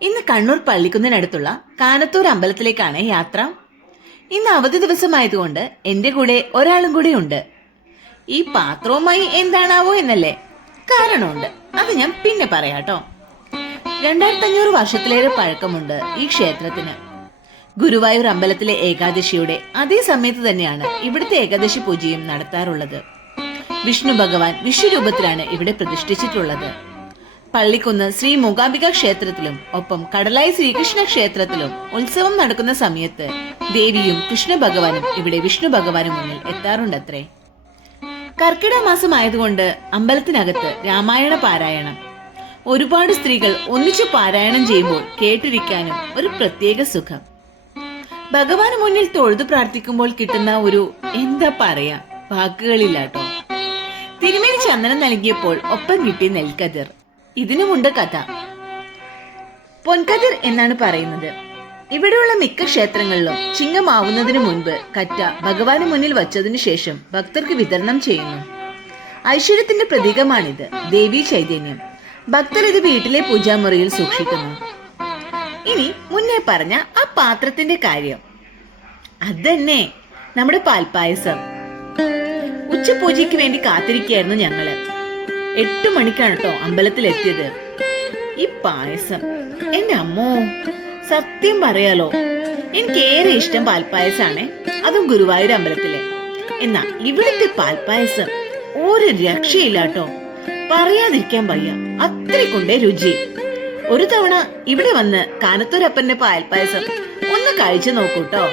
ഇന്ന് കണ്ണൂർ പള്ളിക്കുന്നിനടുത്തുള്ള കാനത്തൂർ അമ്പലത്തിലേക്കാണ് യാത്ര. ഇന്ന് അവധി ദിവസമായതുകൊണ്ട് എന്റെ കൂടെ ഒരാളും കൂടി ഉണ്ട്. ഈ പാത്രവുമായി എന്താണാവോ എന്നല്ലേ? കാരണമുണ്ട്, അത് ഞാൻ പിന്നെ പറയാട്ടോ. 2500 വർഷത്തിലേറെ പഴക്കമുണ്ട് ഈ ക്ഷേത്രത്തിന്. ഗുരുവായൂർ അമ്പലത്തിലെ ഏകാദശിയുടെ അതേ സമയത്ത് തന്നെയാണ് ഇവിടുത്തെ ഏകാദശി പൂജയും നടത്താറുള്ളത്. വിഷ്ണു ഭഗവാൻ വിശ്വരൂപത്തിലാണ് ഇവിടെ പ്രതിഷ്ഠിച്ചിട്ടുള്ളത്. പള്ളിക്കുന്ന് ശ്രീ മൂകാംബിക ക്ഷേത്രത്തിലും ഒപ്പം കടലായി ശ്രീകൃഷ്ണ ക്ഷേത്രത്തിലും ഉത്സവം നടക്കുന്ന സമയത്ത് ദേവിയും കൃഷ്ണ ഭഗവാനും ഇവിടെ വിഷ്ണു ഭഗവാനും മുന്നിൽ എത്താറുണ്ടത്രേ. കർക്കിടക മാസം ആയതുകൊണ്ട് അമ്പലത്തിനകത്ത് രാമായണ പാരായണം. ഒരുപാട് സ്ത്രീകൾ ഒന്നിച്ചു പാരായണം ചെയ്യുമ്പോൾ കേട്ടിരിക്കാനും ഒരു പ്രത്യേക സുഖം. ഭഗവാന് മുന്നിൽ തൊഴുതു പ്രാർത്ഥിക്കുമ്പോൾ കിട്ടുന്ന ഒരു എന്താ പറയാ, വാക്കുകളില്ലാട്ടോ. തിരുമേനി ചന്ദനം നൽകിയപ്പോൾ ഒപ്പം കിട്ടി നെൽക്കതിർ. ഇതിനുമുണ്ട് കഥ. പൊൻകതിർ എന്നാണ് പറയുന്നത്. ഇവിടെയുള്ള മിക്ക ക്ഷേത്രങ്ങളിലും ചിങ്ങമാവുന്നതിനു മുൻപ് കറ്റ ഭഗവാന് മുന്നിൽ വച്ചതിനു ശേഷം ഭക്തർക്ക് വിതരണം ചെയ്യുന്നു. ഐശ്വര്യത്തിന്റെ പ്രതീകമാണിത്. ദേവീ ചൈതന്യം. ഭക്തർ ഇത് വീട്ടിലെ പൂജാമുറിയിൽ സൂക്ഷിക്കുന്നു. ഇനി മുന്നേ പറഞ്ഞ ആ പാത്രത്തിന്റെ കാര്യം, അതന്നെ നമ്മുടെ പാൽപ്പായസം. ഉച്ചപൂജയ്ക്ക് വേണ്ടി കാത്തിരിക്കുകയായിരുന്നു ഞങ്ങള്. 8 മണിക്കാണ് കേട്ടോ അമ്പലത്തിലെത്തിയത്. ഈ പായസം എന്റെ അമ്മോ, സത്യം പറയാലോ, എനിക്കേറെ ഇഷ്ടം പാൽപ്പായസാണ്, അതും ഗുരുവായൂർ അമ്പലത്തിലെ. എന്നാ ഇവിടുത്തെ പാൽപ്പായസം ഒരു രക്ഷയില്ലാട്ടോ, പറയാതിരിക്കാൻ വയ്യ, അത്രയ്ക്കുണ്ടേ രുചി. ഒരു തവണ ഇവിടെ വന്ന് കാനത്തൂരപ്പന്റെ പാൽപ്പായസം ഒന്ന് കഴിച്ചു നോക്കൂട്ടോ.